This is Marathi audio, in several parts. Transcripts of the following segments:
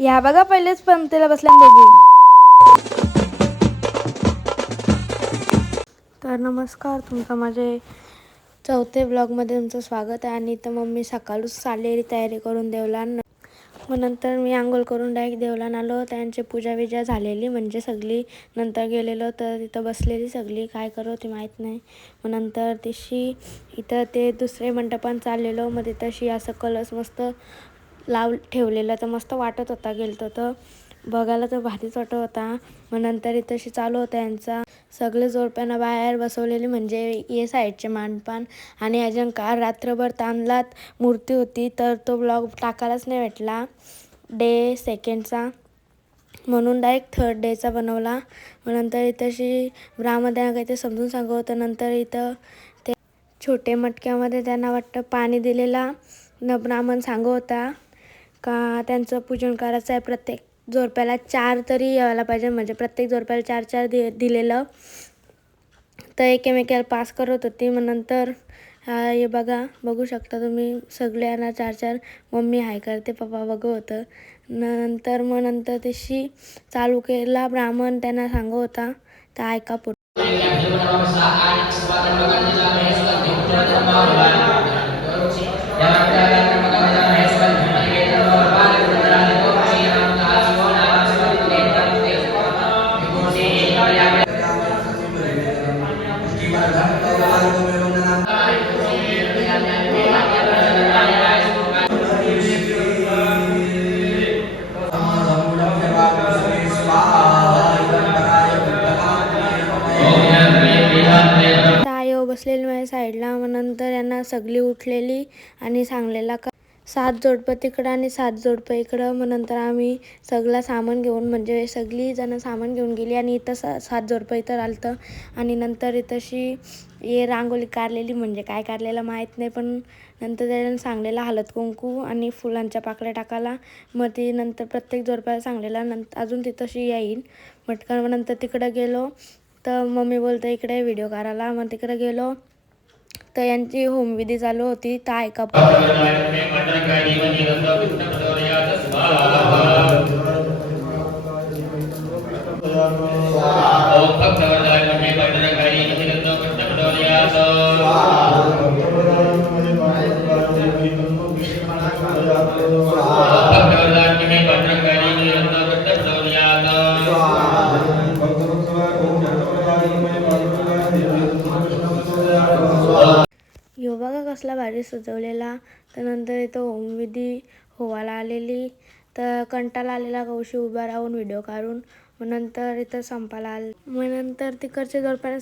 या बघा पहिलेच पंक्तीला बसल्या दोघी. तर नमस्कार, तुमचं माझे चौथे ब्लॉगमध्ये तुमचं स्वागत आहे. आणि तर मम्मी सकाळच चाललेली तयारी करून देवलान. मग नंतर मी आंघोळ करून डायरेक्ट देवलान आलो. त्यांची पूजा विजा झालेली म्हणजे सगळी. नंतर गेलेलो तर तिथं बसलेली सगळी, काय करो ती माहीत नाही. मग नंतर तिशी इथं ते दुसरे मंडपान चाललेलो. मग तिथंशी असं कलश मस्त ठेवलेला तर मस्त वाटत होता. गेलतो तर बघायला तर भारीच वाटत होता. मग नंतर इथंशी चालू होता यांचा सगळे जोडप्यांना बाहेर बसवलेली म्हणजे ये साईडचे मांडपान. आणि अजून काल रात्रभर तांदलात मूर्ती होती तर तो ब्लॉग टाकायलाच नाही भेटला डे सेकंडचा, म्हणून डायरेक्ट थर्ड डेचा बनवला. मग नंतर इथंशी ब्रामध्ये काही ते समजून सांगत. नंतर इथं ते छोटे मटक्यामध्ये त्यांना वाटतं पाणी दिलेला न ब्राह्मण सांगत होता का त्यांचं पूजन करायचं आहे. प्रत्येक जोडप्याला 4 तरी यायला पाहिजे, म्हणजे प्रत्येक जोडप्याला 4 दिलेलं. तर एकमेकाला पास करत होती. मग नंतर हे बघू शकता तुम्ही सगळ्यांना 4 मम्मी हाय करते, पप्पा बघू होतं. नंतर तशी चालू केला ब्राह्मण त्यांना सांगत होता. तर ऐका पुढे. तायो बसलेली माझ्या साईडला. मग नंतर यांना सगळी उठलेली आणि सांगलेला का 7 जोडपं तिकडं आणि 7 जोडपं इकडं. मग नंतर आम्ही सगळं सामान घेऊन म्हणजे सगळी जण सामान घेऊन गेली आणि इथं 7 जोडपं इथं आलतं. आणि नंतर इथंशी ये रांगोळी काढलेली म्हणजे काय काढलेलं माहीत नाही, पण नंतर त्याच्यानं सांगलेला हळद कुंकू आणि फुलांच्या पाकळ्या टाकायला. मग ती नंतर प्रत्येक जोडप्याला सांगलेला. नंतर अजून तिथंशी येईल मटकन. मग नंतर तिकडं गेलो तर मम्मी बोलते इकडे व्हिडिओ काढायला. मग तिकडे गेलो तर यांची होमविधी चालू होती. तर ऐका यो बघा कसला भारी सजवलेला. तर नंतर इथं होमविधी होवायला आलेली. तर कंटाळा आलेला कौशी उभा राहून व्हिडिओ काढून. मग नंतर इथं संपायला आलं. मग नंतर तिकडच्या जोडप्याने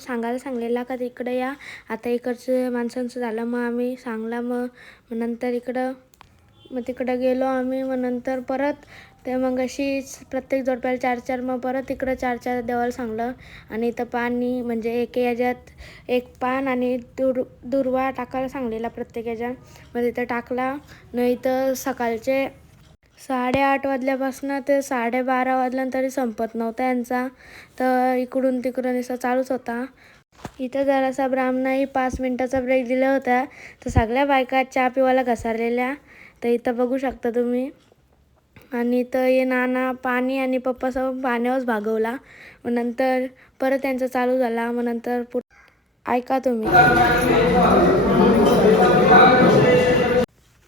सांगायला सांगलेला का तिकडे या आता. इकडचं माणसांचं झालं. मग आम्ही सांगला. मग नंतर तिकडं गेलो आम्ही. मग नंतर परत ते मग अशीच प्रत्येक जोडप्याला 4 मग परत इकडं 4 देवाला सांगलं. आणि इथं पाणी म्हणजे एक याच्यात एक पान आणि दुर्वा टाकायला सांगलेला प्रत्येक याच्यात. मग तिथं टाकला. नाही तर सकाळचे 8:30 वाजल्यापासून ते 12:30 वाजल्यानंतर तरी संपत नव्हता यांचा. तर इकडून तिकडून असं चालूच होता. इथं जरासा ब्राह्मणाही 5 मिनिटाचा ब्रेक दिला होता. तर सगळ्या बायका चहा पिवायला घसारलेल्या. तर इथं बघू शकता तुम्ही. आणि इथं ये नाना पाणी आणि पप्पासोबत पाण्यावरच भागवला. मग नंतर परत त्यांचा चालू झाला. मग नंतर ऐका तुम्ही.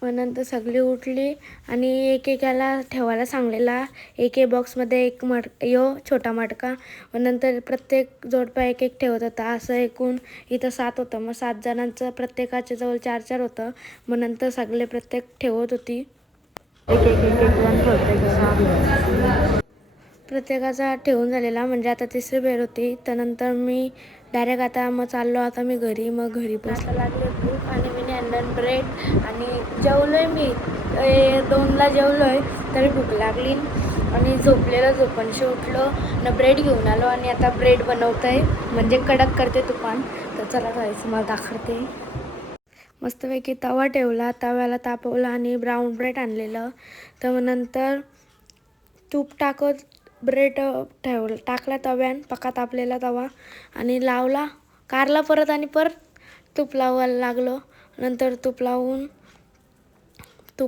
मग नंतर सगळी उठली आणि एकेकाला ठेवायला सांगलेला. एक बॉक्समध्ये एक छोटा मटका. मग नंतर प्रत्येक जोडपा एक ठेवत होता. असं एकूण इथं 7 होतं. मग 7 जणांचं प्रत्येकाच्या जवळ 4 होतं. मग नंतर सगळे प्रत्येक ठेवत होती. प्रत्येकाचा ठेवून झालेला म्हणजे आता 3री बेर होती. त्यानंतर मी डायरेक्ट आता मग चाललो आता मी घरी. मग घरी पोचला लागले भूक आणि मी आणलं ब्रेड आणि जेवलोय मी 2ला जेवलोय तरी भूक लागली. आणि झोपणशी उठलो न ब्रेड घेऊन आलो आणि आता ब्रेड बनवतंय म्हणजे कडक करते तुपान. तर चला खायचं मला दाखवते. मस्तपैकी तवा ठेवला, तव्याला तापवला आणि ब्राऊन ब्रेड आणलेलं. तर मग नंतर तूप टाकत ब्रेड टाकला तव्यान, पक्का तापलेला तवा आणि लावला, कारला परत आणि परत तूप लावायला लागलो. नंतर तूप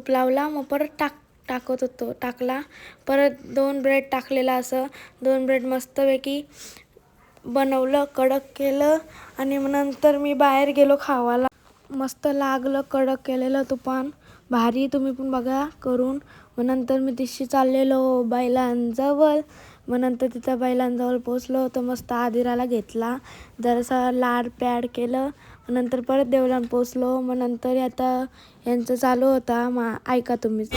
लावला मग परत टाकला. परत 2 ब्रेड टाकलेला. असं 2 ब्रेड मस्तपैकी बनवलं, कडक केलं आणि मग नंतर मी बाहेर गेलो खावायला. मस्त लागलं कडक केलेलं तुपान, भारी. तुम्ही पण बघा करून. मग नंतर मी तिशी चाललेलो बैलांजवळ. मग नंतर तिथं बैलांजवळ पोचलो तर मस्त आदिराला घेतला, जरासा लाड प्याड केलं. नंतर परत देवळात पोचलो. मग नंतर आता यांचं चालू होता. मग ऐका तुम्हीच.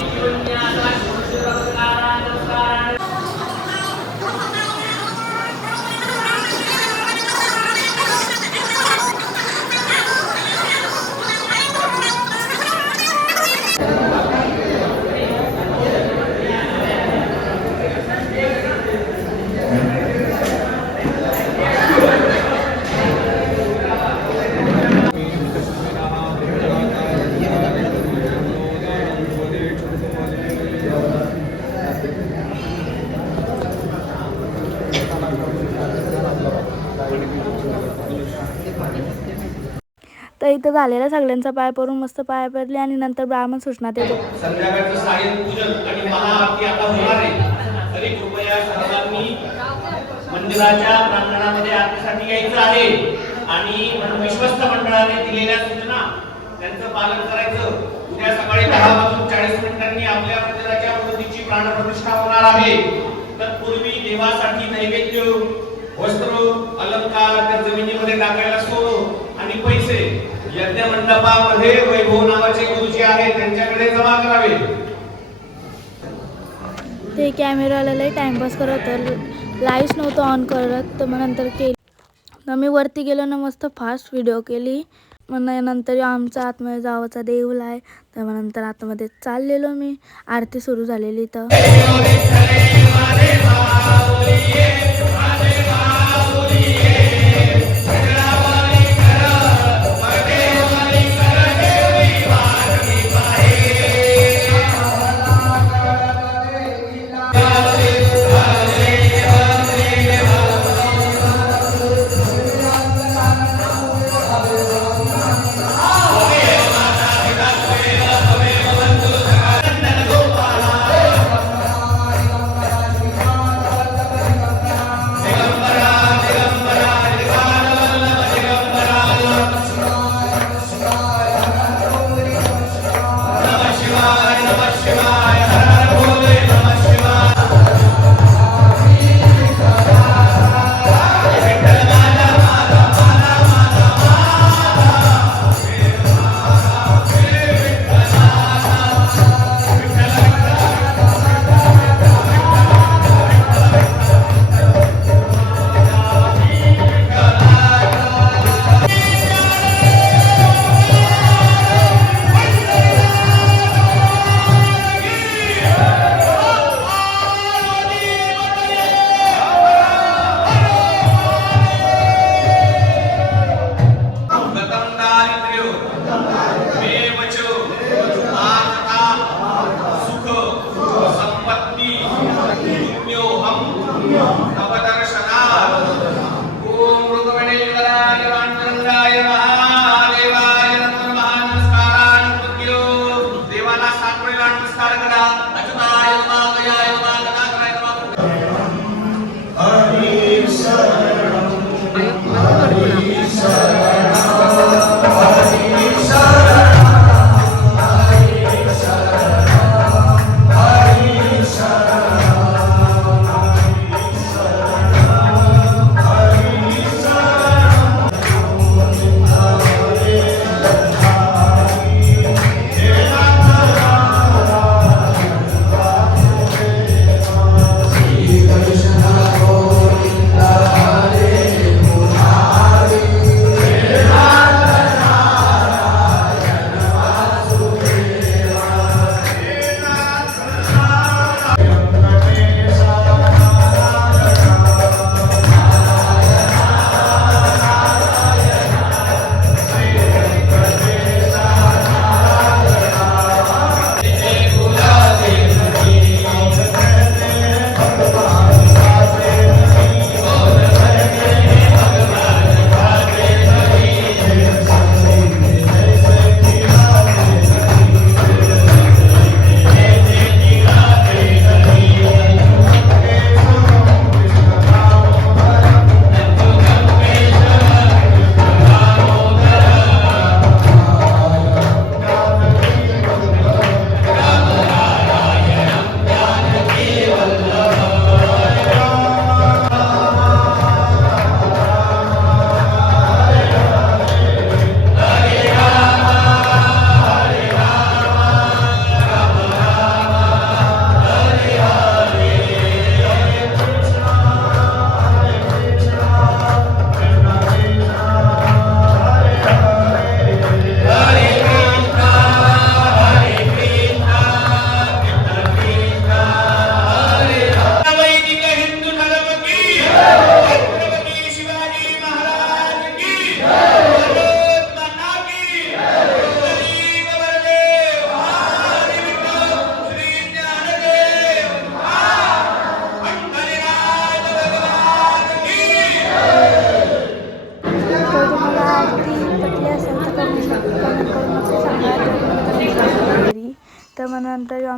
तर इथं झालेला सगळ्यांचा पाय पडून मस्त पाय पडले आणि नंतर ब्राह्मण सूचना देतो. संध्याकाळचं सायं पूजन आणि महाआरती आता होणार आहे. तरी कृपया सर्वांनी मंदिराच्या प्रांगणामध्ये आरतीसाठी यायचं आहे आणि विश्वस्त मंडळाने दिलेल्या सूचना त्यांचं पालन करायचं. उद्या सकाळी 10:40 आपल्या मंदिराच्या मूर्तीची प्राणप्रतिष्ठा होणार आहे. तत्पूर्वी देवासाठी नैवेद्य, वस्त्र, अलंकार, त्या जमिनीमध्ये टाकायला सोनं आणि पैसे यज्ञ मंडपामध्ये वैभव नावाचे गुरुजी आहेत त्यांच्याकडे जमा करावे. ते कॅमेराला लई टाइमपास करत होतं, लाईव्ह नव्हतं ऑन करत. तर मग नंतर केली. तर मी वरती गेलो ना, मस्त फास्ट व्हिडिओ केली. मग नंतर आमचा आतमध्ये जावाचा देऊळ आहे. तर मग नंतर आतमध्ये चाललेलो मी. आरती सुरू झालेली. तर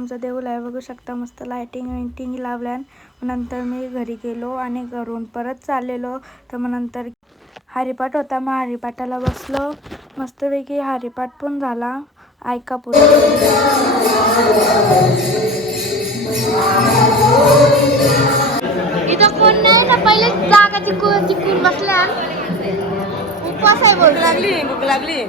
आमचं देऊळ आहे, बघू शकता. मस्त लायटिंग विंटिंग लावल्यान. नंतर मी घरी गेलो आणि घरून परत चाललेलो. तर मग नंतर हरिपाठ होता, मग हरिपाठाला बसलो. मस्तपैकी हरिपाठ पण झाला. ऐका पुढे. इथं कोण नाही ना, पहिले जागा चिकून बसल्या. उपवास आहे, भूक लागली.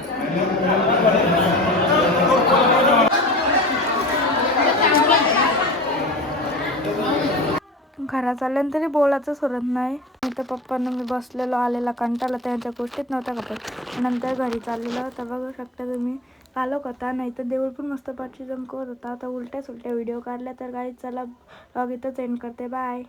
घरात चालल्यान तरी बोलायचं सुरत नाही. तर पप्पांना मी बसलेलो आलेला कंटाळा त्यांच्या गोष्टीत नव्हता का. पण नंतर घरी चाललेलं तर बघू शकता तुम्ही. कालोख होता, नाही तर देऊळ पण मस्त पाठी चमकवत होता. आता उलट्या सुलट्या व्हिडिओ काढल्या. तर काही चला ब्लॉग इथंच एंड करते. बाय.